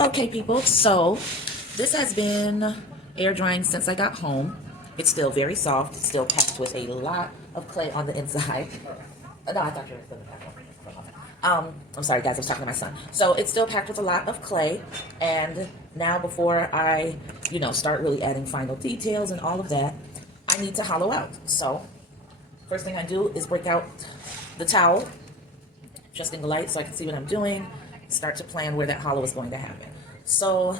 Okay, people, so this has been air drying since I got home. It's still very soft. It's still packed with a lot of clay on the inside. No, I thought you were still packed. I'm sorry, guys. I was talking to my son. So it's still packed with a lot of clay. And now, before I, start really adding final details and all of that, I need to hollow out. So first thing I do is break out the towel, adjusting the light so I can see what I'm doing, start to plan where that hollow is going to happen. So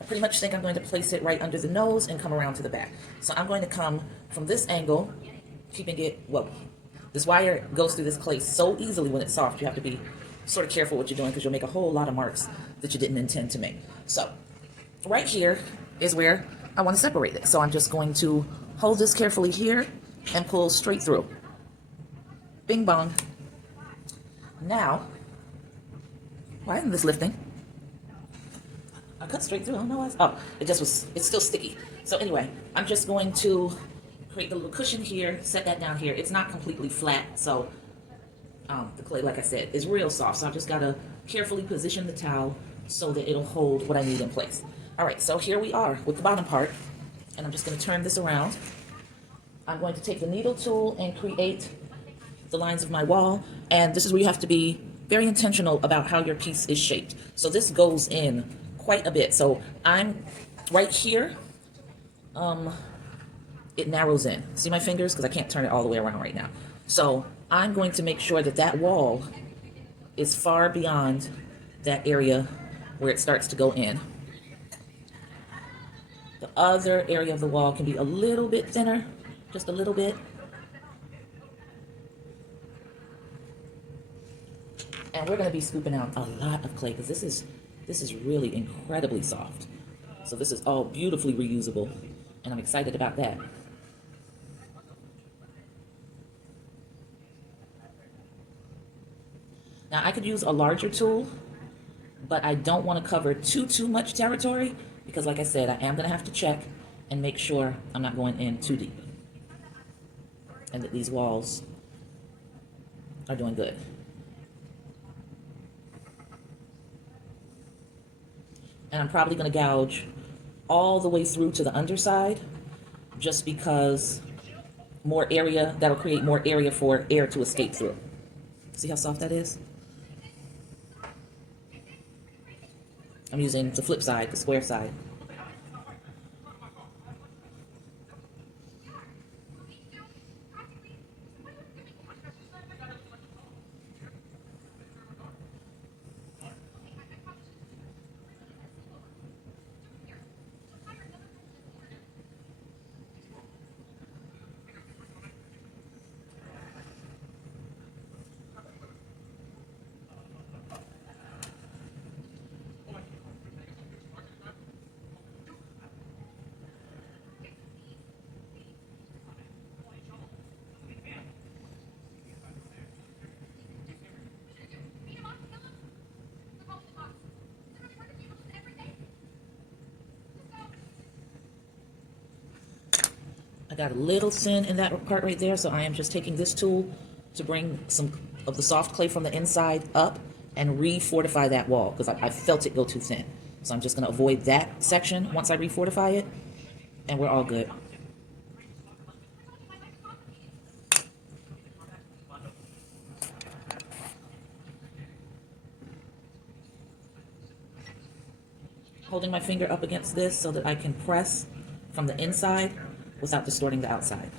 I pretty much think I'm going to place it right under the nose and come around to the back. So I'm going to come from this angle, keeping it, well, this wire goes through this clay so easily when it's soft. You have to be sort of careful what you're doing because you'll make a whole lot of marks that you didn't intend to make. So right here is where I want to separate it. So I'm just going to hold this carefully here and pull straight through. Bing bong. Now, why isn't this lifting? I cut straight through. I don't know why. Oh, it's still sticky. So anyway, I'm just going to create the little cushion here, set that down here. It's not completely flat, so the clay, like I said, is real soft. So I've just got to carefully position the towel so that it'll hold what I need in place. All right, so here we are with the bottom part, and I'm just going to turn this around. I'm going to take the needle tool and create the lines of my wall, and this is where you have to be very intentional about how your piece is shaped. So this goes in quite a bit. So I'm right here, it narrows in. See my fingers? Because I can't turn it all the way around right now. So I'm going to make sure that that wall is far beyond that area where it starts to go in. The other area of the wall can be a little bit thinner, just a little bit. And we're going to be scooping out a lot of clay because this is really incredibly soft. So this is all beautifully reusable, and I'm excited about that. Now I could use a larger tool, but I don't want to cover too much territory because, like I said, I am going to have to check and make sure I'm not going in too deep and that these walls are doing good. And I'm probably going to gouge all the way through to the underside just because more area, that'll create more area for air to escape through. See how soft that is? I'm using the flip side, the square side. I got a little thin in that part right there, so I am just taking this tool to bring some of the soft clay from the inside up and refortify that wall because I felt it go too thin. So I'm just going to avoid that section once I refortify it, and we're all good. Holding my finger up against this so that I can press from the inside without distorting the outside.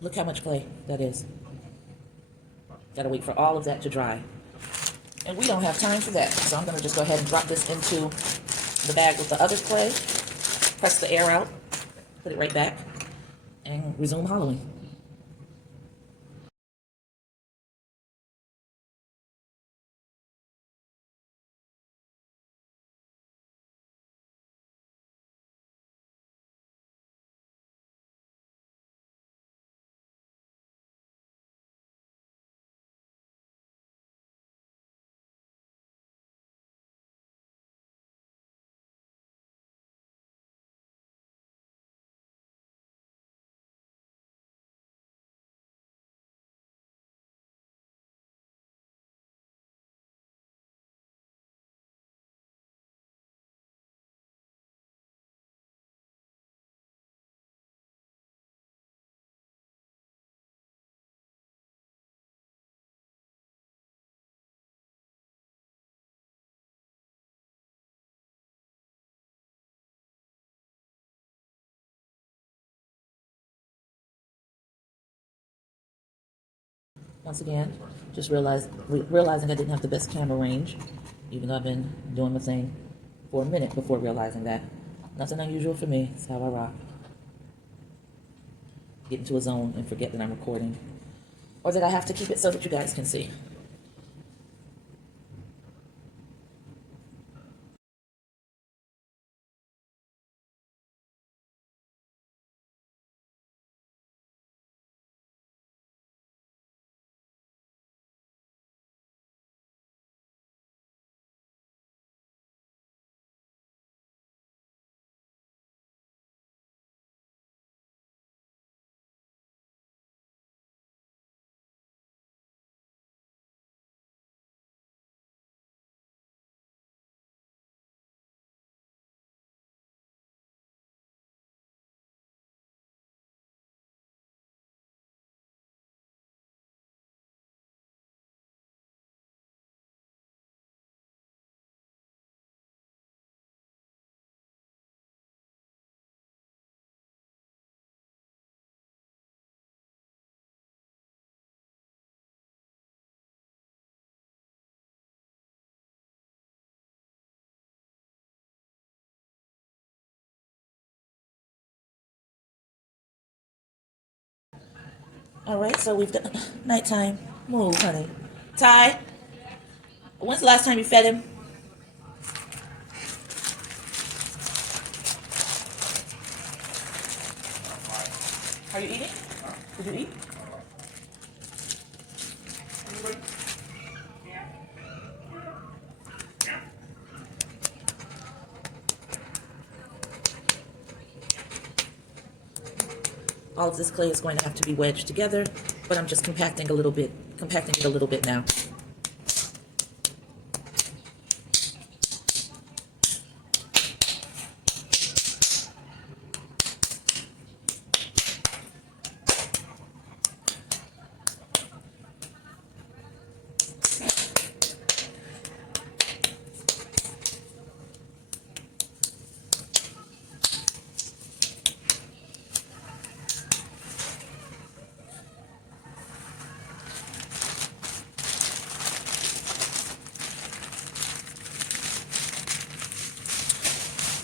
Look how much clay that is. Gotta wait for all of that to dry. And we don't have time for that. So I'm gonna just go ahead and drop this into the bag with the other clay, press the air out, put it right back, and resume hollowing. Once again, just realizing I didn't have the best camera range, even though I've been doing the thing for a minute before realizing that. Nothing unusual for me. It's how I rock. Get into a zone and forget that I'm recording, or that I have to keep it so that you guys can see. All right, so we've got nighttime. Move, honey. Ty, when's the last time you fed him? Are you eating? Did you eat? All of this clay is going to have to be wedged together, but I'm just compacting it a little bit now.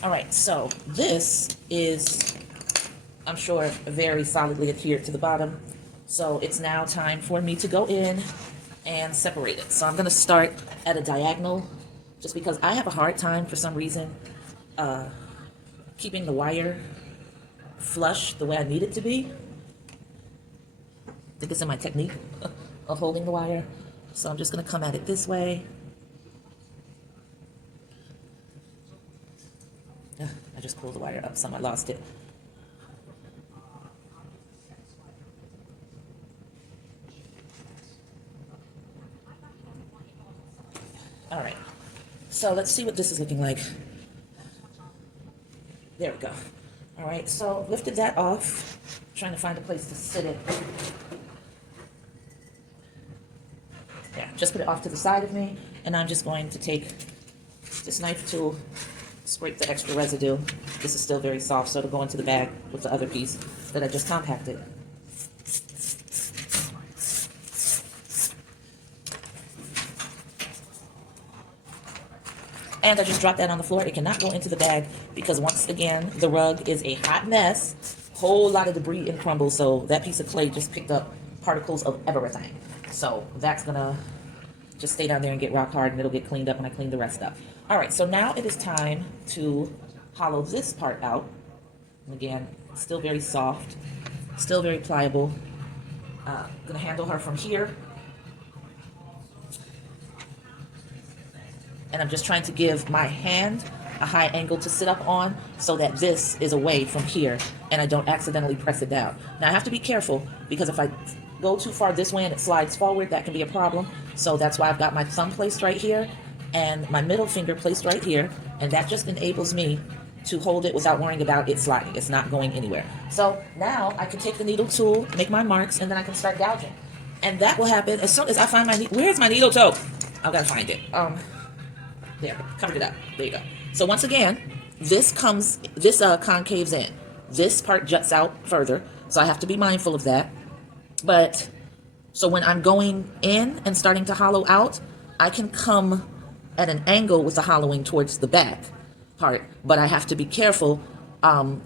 All right, so this is, I'm sure, very solidly adhered to the bottom. So it's now time for me to go in and separate it. So I'm gonna start at a diagonal, just because I have a hard time, for some reason, keeping the wire flush the way I need it to be. I think it's in my technique of holding the wire. So I'm just gonna come at it this way. I just pulled the wire up some, I lost it. All right, so let's see what this is looking like. There we go. All right, so lifted that off, trying to find a place to sit it. Yeah, just put it off to the side of me, and I'm just going to take this knife tool, scrape the extra residue. This is still very soft, so it'll go into the bag with the other piece that I just compacted. And I just dropped that on the floor. It cannot go into the bag because, once again, the rug is a hot mess. Whole lot of debris and crumble, so that piece of clay just picked up particles of everything. So that's gonna just stay down there and get rock hard, and it'll get cleaned up when I clean the rest up. All right, so now it is time to hollow this part out. And again, still very soft, still very pliable. Gonna handle her from here. And I'm just trying to give my hand a high angle to sit up on so that this is away from here and I don't accidentally press it down. Now I have to be careful because if I go too far this way and it slides forward, that can be a problem. So that's why I've got my thumb placed right here and my middle finger placed right here, and that just enables me to hold it without worrying about it sliding. It's not going anywhere. So now I can take the needle tool, make my marks, and then I can start gouging. And that will happen as soon as I find my needle. Where's my needle tool? I've got to find it. There, covered it up. There you go. So once again, this concaves in. This part juts out further, so I have to be mindful of that. But So when I'm going in and starting to hollow out, I can come at an angle with the hollowing towards the back part, but I have to be careful I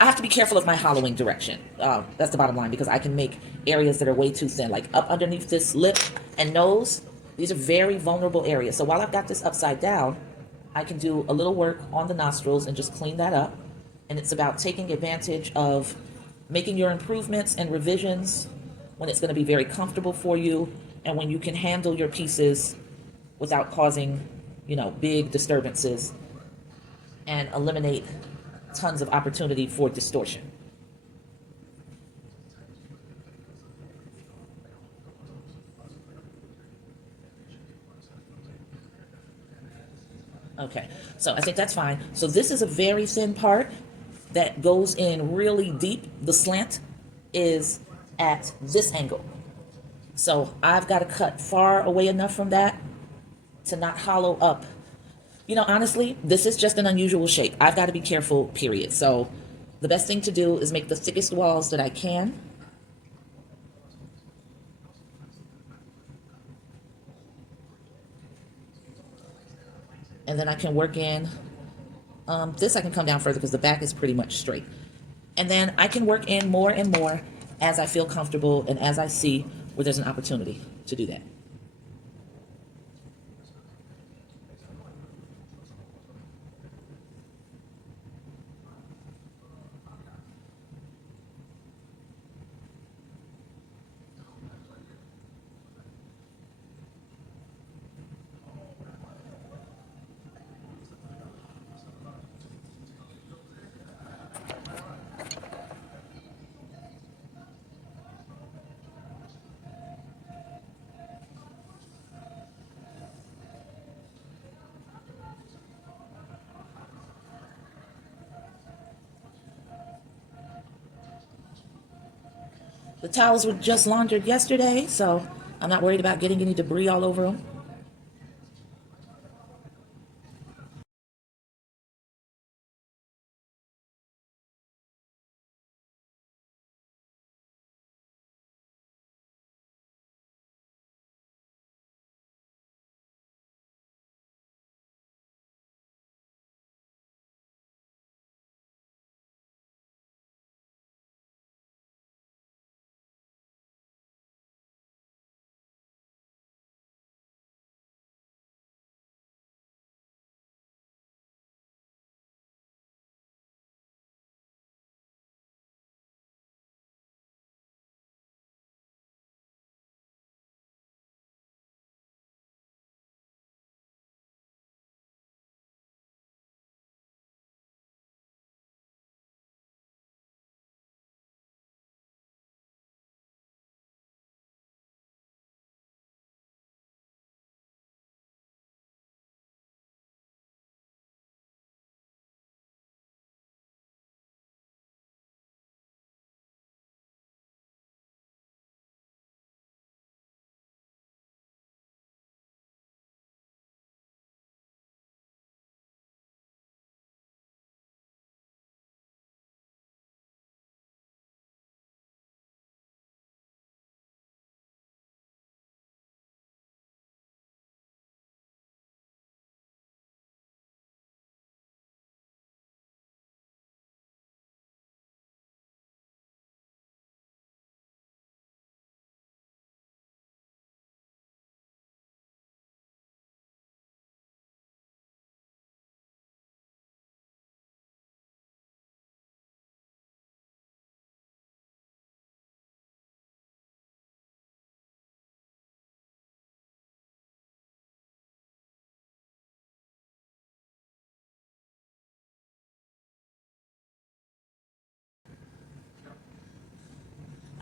have to be careful of my hollowing direction. That's the bottom line, because I can make areas that are way too thin, like up underneath this lip and nose. These are very vulnerable areas. So while I've got this upside down, I can do a little work on the nostrils and just clean that up. And it's about taking advantage of making your improvements and revisions when it's going to be very comfortable for you and when you can handle your pieces without causing, big disturbances, and eliminate tons of opportunity for distortion. Okay, so I think that's fine. So this is a very thin part that goes in really deep. The slant is at this angle. So I've got to cut far away enough from that to not hollow up. Honestly, this is just an unusual shape. I've got to be careful, period. So the best thing to do is make the thickest walls that I can. And then I can work in, this I can come down further because the back is pretty much straight. And then I can work in more and more as I feel comfortable and as I see where there's an opportunity to do that. The towels were just laundered yesterday, so I'm not worried about getting any debris all over them.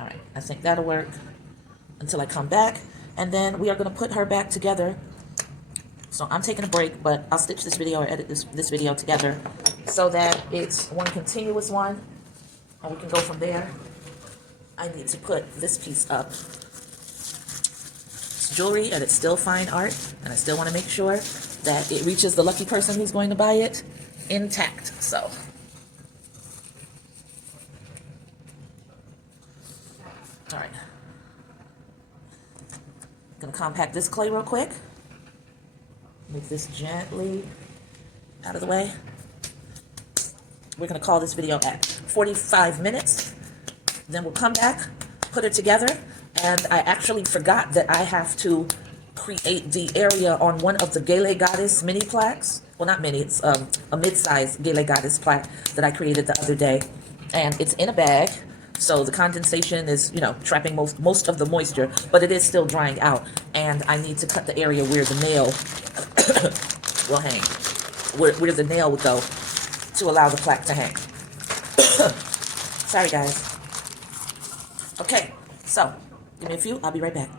All right, I think that'll work until I come back. And then we are going to put her back together. So I'm taking a break, but I'll stitch this video or edit this video together so that it's one continuous one, and we can go from there. I need to put this piece up. It's jewelry and it's still fine art, and I still want to make sure that it reaches the lucky person who's going to buy it intact. So all Gonna compact this clay real quick. Move this gently out of the way. We're gonna call this video at 45 minutes. Then we'll come back, put it together, and I actually forgot that I have to create the area on one of the Gele Goddess mini plaques. Well, not mini, it's a mid-size Gele Goddess plaque that I created the other day. And it's in a bag, so the condensation is, you know, trapping most of the moisture, but it is still drying out. And I need to cut the area where the nail will hang, where the nail would go to allow the plaque to hang. Sorry, guys. Okay, so give me a few, I'll be right back.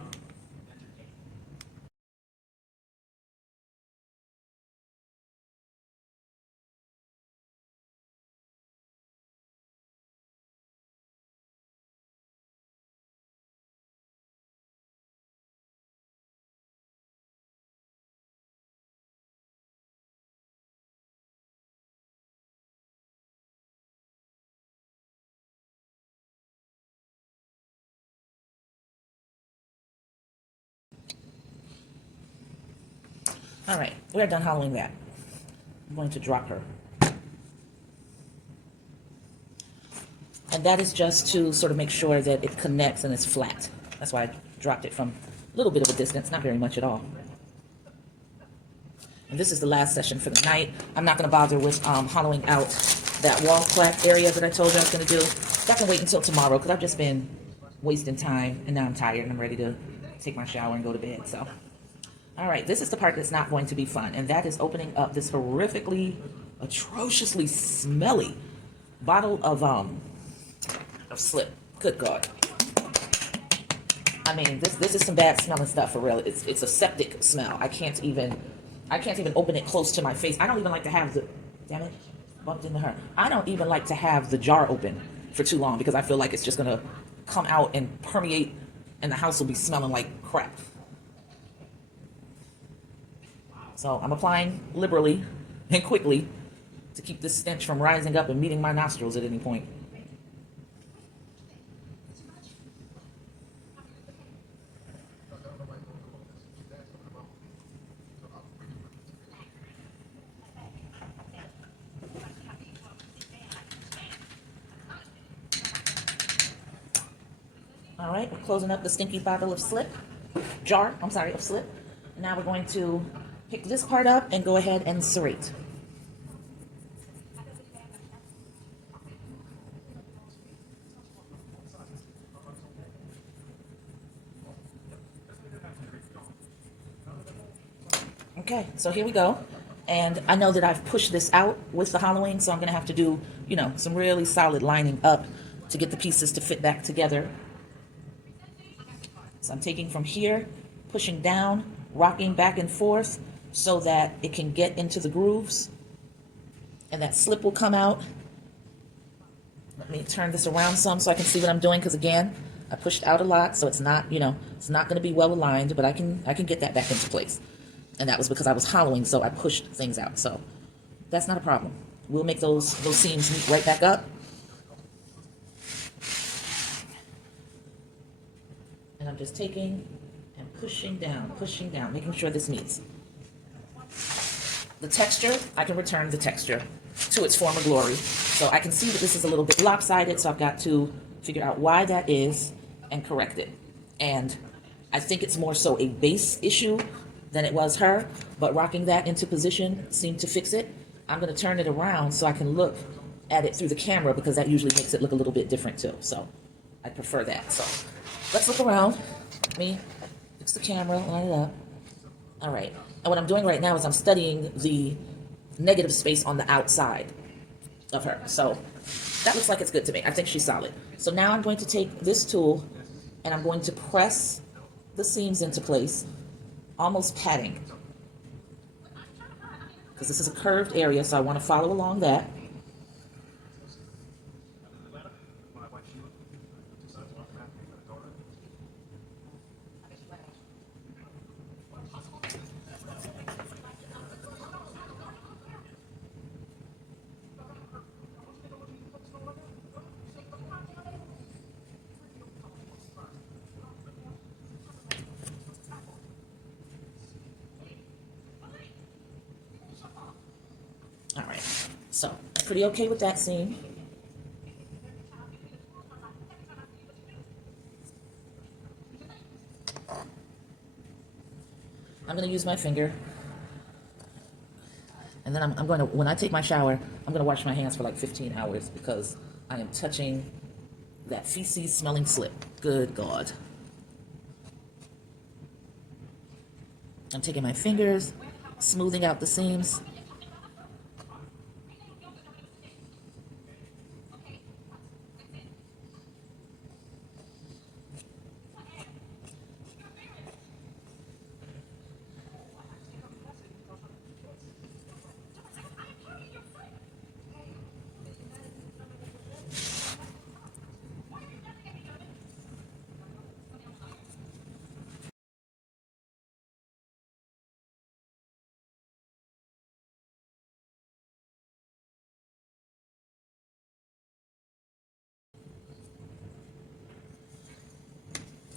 All right, we're done hollowing that. I'm going to drop her. And that is just to sort of make sure that it connects and it's flat. That's why I dropped it from a little bit of a distance, not very much at all. And this is the last session for the night. I'm not going to bother with hollowing out that wall plaque area that I told you I was going to do. That can wait until tomorrow because I've just been wasting time, and now I'm tired and I'm ready to take my shower and go to bed. So, all right, this is the part that's not going to be fun, and that is opening up this horrifically, atrociously smelly bottle of slip. Good God. I mean, this is some bad smelling stuff for real. It's a septic smell. I can't even open it close to my face. I don't even like to have the, damn it, bumped into her. I don't even like to have the jar open for too long because I feel like it's just gonna come out and permeate and the house will be smelling like crap. So I'm applying liberally and quickly to keep this stench from rising up and meeting my nostrils at any point. All right, we're closing up the stinky bottle of slip, of slip. Now we're going to pick this part up and go ahead and serrate. Okay, so here we go. And I know that I've pushed this out with the hollowing, so I'm gonna have to do, you know, some really solid lining up to get the pieces to fit back together. So I'm taking from here, pushing down, rocking back and forth so that it can get into the grooves and that slip will come out. Let me turn this around some so I can see what I'm doing, because again, I pushed out a lot, so it's not, you know, it's not going to be well aligned, but I can get that back into place. And that was because I was hollowing, so I pushed things out. So that's not a problem. We'll make those seams meet right back up. And I'm just taking and pushing down, making sure this meets. The texture, I can return the texture to its former glory. So I can see that this is a little bit lopsided, so I've got to figure out why that is and correct it. And I think it's more so a base issue than it was her, but rocking that into position seemed to fix it. I'm gonna turn it around so I can look at it through the camera, because that usually makes it look a little bit different too. So I prefer that. So let's look around. Let me fix the camera, line it up. All right, and what I'm doing right now is I'm studying the negative space on the outside of her. So that looks like it's good to me. I think she's solid. So now I'm going to take this tool and I'm going to press the seams into place, almost patting, because this is a curved area, so I want to follow along that. So, pretty okay with that seam. I'm going to use my finger. And then I'm going to, when I take my shower, I'm going to wash my hands for like 15 hours because I am touching that feces smelling slip. Good God. I'm taking my fingers, smoothing out the seams.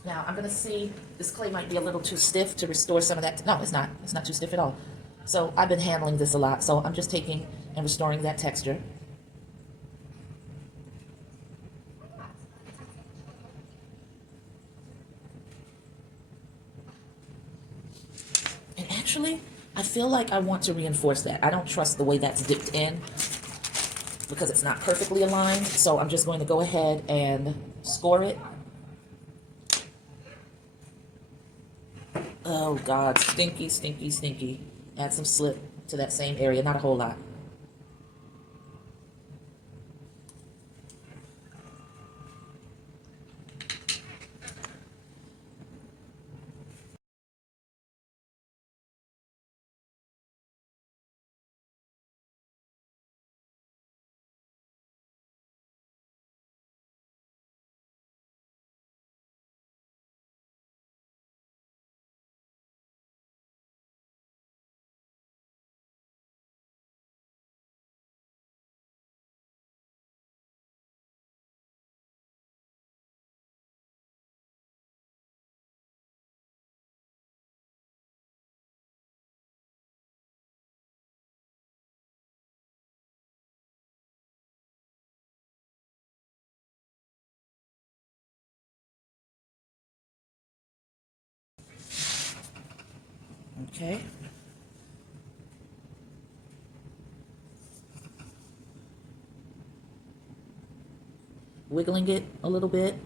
Now, I'm going to see, this clay might be a little too stiff to restore some of that. No, it's not. It's not too stiff at all. So I've been handling this a lot. So I'm just taking and restoring that texture. And actually, I feel like I want to reinforce that. I don't trust the way that's dipped in because it's not perfectly aligned. So I'm just going to go ahead and score it. Oh God, stinky, stinky, stinky. Add some slip to that same area, not a whole lot. Okay. Wiggling it a little bit,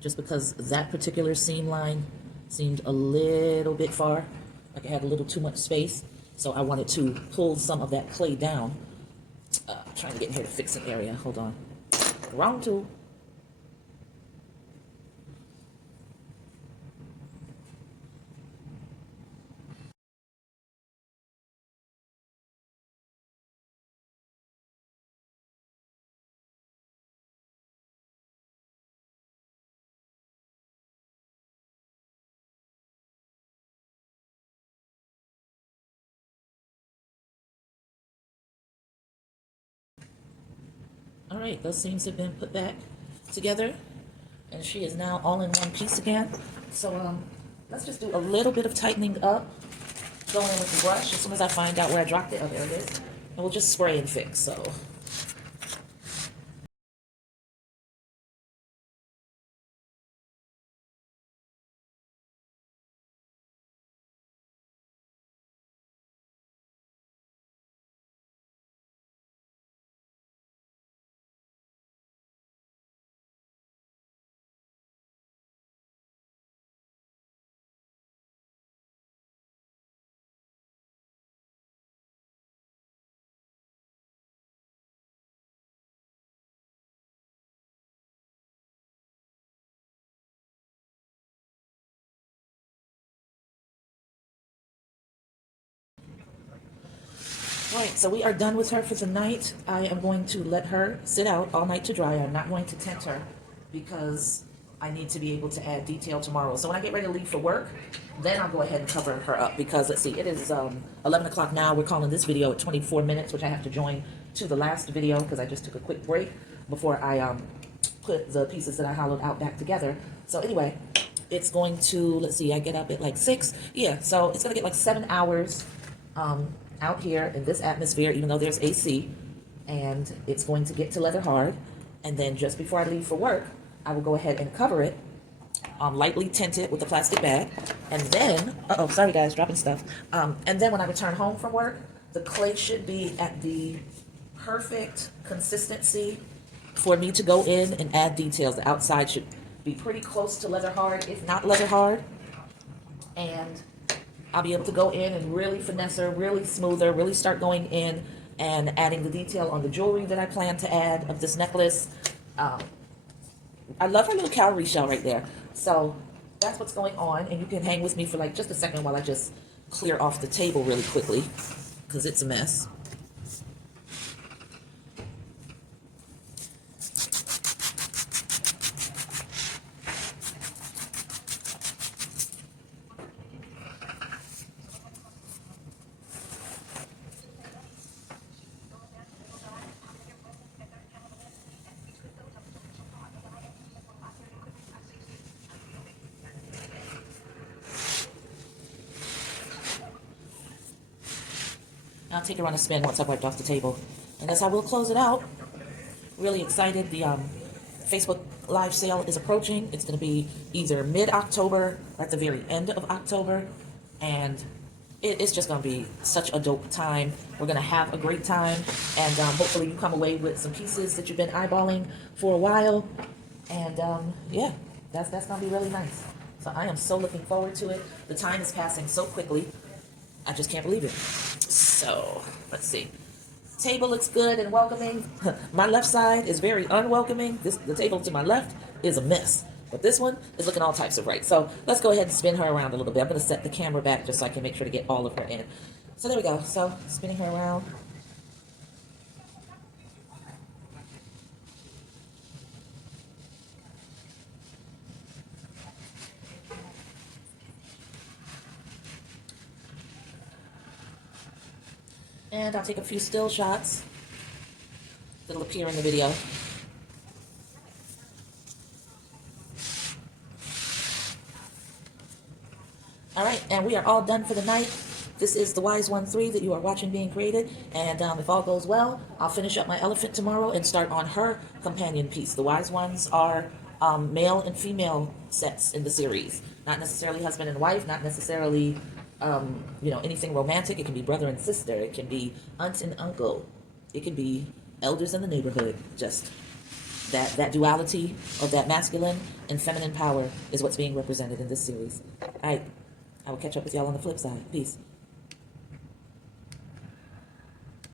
just because that particular seam line seemed a little bit far, like it had a little too much space. So I wanted to pull some of that clay down. Trying to get in here to fix an area. Hold on. Wrong tool. All right, those seams have been put back together, and she is now all in one piece again. So let's just do a little bit of tightening up. Go in with the brush as soon as I find out where I dropped it. Oh, there it is. And we'll just spray and fix. So. All right, so we are done with her for the night. I am going to let her sit out all night to dry. I'm not going to tint her because I need to be able to add detail tomorrow. So when I get ready to leave for work, then I'll go ahead and cover her up because let's see, it is 11 o'clock now. We're calling this video at 24 minutes, which I have to join to the last video because I just took a quick break before I put the pieces that I hollowed out back together. So anyway, it's going to, let's see, I get up at like 6. Yeah, so it's going to get like 7 hours out here in this atmosphere, even though there's AC. and it's going to get to leather hard. And then just before I leave for work, I will go ahead and cover it, lightly tint it with a plastic bag. And then, uh-oh, sorry guys, dropping stuff. And then when I return home from work, the clay should be at the perfect consistency for me to go in and add details. The outside should be pretty close to leather hard, if not leather hard. And I'll be able to go in and really finesse her, really smooth her, really start going in and adding the detail on the jewelry that I plan to add of this necklace. I love her little cowrie shell right there. So that's what's going on, and you can hang with me for like just a second while I just clear off the table really quickly, because it's a mess. I'll take her on a spin once I've wiped off the table. And as I will close it out, really excited. The Facebook live sale is approaching. It's going to be either mid-October or at the very end of October. And it's just going to be such a dope time. We're going to have a great time. And hopefully you come away with some pieces that you've been eyeballing for a while. And yeah, that's going to be really nice. So I am so looking forward to it. The time is passing so quickly. I just can't believe it. So, let's see. Table looks good and welcoming. My left side is very unwelcoming. The table to my left is a mess. But this one is looking all types of right. So, let's go ahead and spin her around a little bit. I'm going to set the camera back just so I can make sure to get all of her in. So, there we go. So, spinning her around. And I'll take a few still shots that'll appear in the video. All right, and we are all done for the night. This is the Wise One 3 that you are watching being created. And if all goes well, I'll finish up my elephant tomorrow and start on her companion piece. The Wise Ones are male and female sets in the series. Not necessarily husband and wife, not necessarily anything romantic. It can be brother and sister. It can be aunt and uncle. It can be elders in the neighborhood. Just that duality of that masculine and feminine power is what's being represented in this series. All right. I will catch up with y'all on the flip side. Peace.